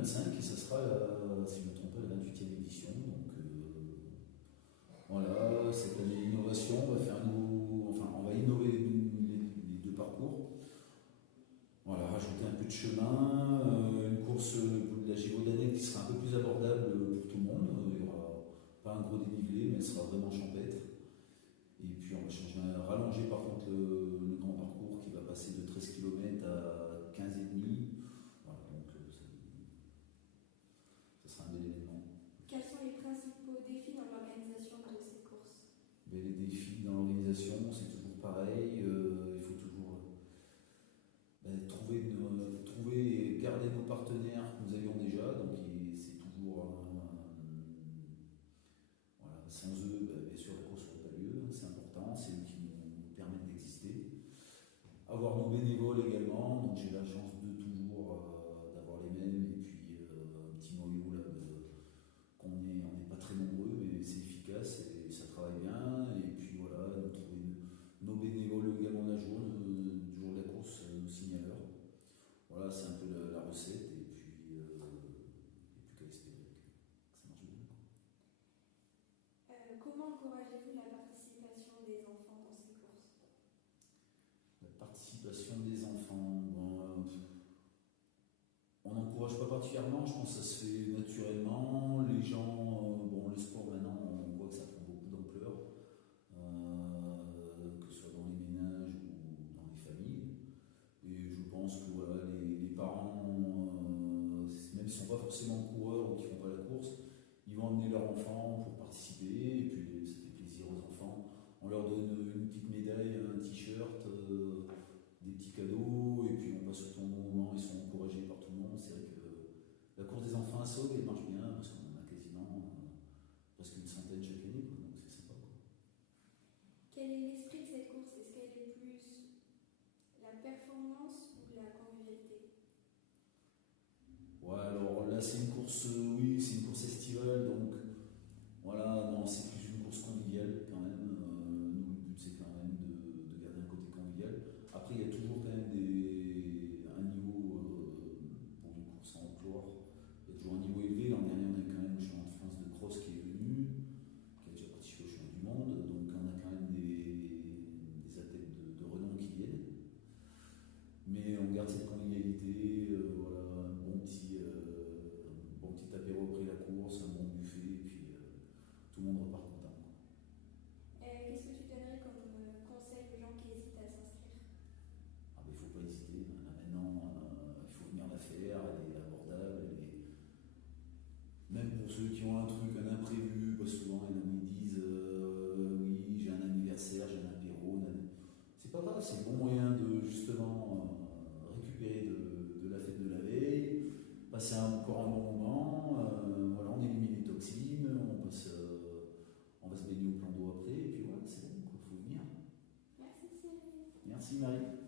2025 et ça sera, si je ne me trompe pas, la 28e édition. Donc voilà, cette année d'innovation, on va innover les deux parcours. Voilà, rajouter un peu de chemin, une course de la Gévaudanais qui sera un peu plus abordable pour tout le monde. Il n'y aura pas un gros dénivelé, mais elle sera vraiment champêtre. Et puis on va rallonger par contre le grand parcours qui va passer de 13 km à 15,5. Voilà, donc ça sera un bel événement. Quels sont les principaux défis dans l'organisation de ces courses? Mais les défis dans l'organisation, c'est toujours pareil. Il faut toujours trouver et garder nos partenaires que nous avions déjà. Donc c'est toujours voilà, sans eux, bien sûr, la course n'aurait pas lieu. C'est important, c'est eux qui nous permettent d'exister. Avoir nos bénévoles également. Donc j'ai la chance de toujours d'avoir les mêmes. Et puis un petit noyau là, on n'est pas très nombreux, mais c'est efficace et ça travaille bien. Et puis voilà, nous trouver nos bénévoles également la journée, du jour de la course, nos signaleurs. Voilà, c'est un peu la recette. Et puis qu'à espérer que ça marche bien. Comment encouragez-vous la participation des enfants dans ces courses? La participation des enfants, bon, on n'encourage pas particulièrement, je pense que ça se fait naturellement. Les gens, le sport maintenant, on voit que ça prend beaucoup d'ampleur, que ce soit dans les ménages ou dans les familles. Et je pense que voilà, les parents, même s'ils ne sont pas forcément coureurs ou qui ne font pas la course, ils vont amener leurs enfants pour participer, et puis ça fait plaisir aux enfants. On leur donne une petite médaille, un t-shirt, des petits cadeaux, et puis on passe tout un bon moment, ils sont encouragés par tout le monde. C'est vrai que la course des enfants à Sauve, elle marche bien, parce qu'on en a quasiment presque une centaine chaque année, quoi, donc c'est sympa. Quoi. Quel est l'esprit de cette course? Est-ce qu'elle est plus la performance ou la convivialité? Ouais, alors là c'est une course, oui, c'est une course estivale, donc voilà, non, c'est plus une course conviviale quand même. Nous, le but c'est quand même de garder un côté convivial. Après, il y a toujours quand même un niveau pour une course en emploi. Il y a toujours un niveau élevé. L'an dernier, on a quand même le champion de France de cross qui est venu, qui a déjà participé au championnat du monde. Donc, on a quand même des athlètes de renom qui viennent. Mais on garde cette convivialité, voilà, un bon petit apéro après la course, un bon buffet, et puis tout le monde repart content. Qu'est-ce que tu donnerais comme conseil aux gens qui hésitent à s'inscrire? Il ne faut pas hésiter. Là, maintenant, il faut venir la faire, elle est abordable. Même pour ceux qui ont un truc, un imprévu, parce que souvent ils disent oui, j'ai un anniversaire, j'ai un apéro. C'est pas grave, c'est le bon moyen de justement récupérer de la fête de la veille, passer encore un bon moment. Voilà, on élimine les toxines, on va se baigner au plan d'eau après, et puis voilà, c'est bon, il faut venir. Merci Cyril. Merci Marie.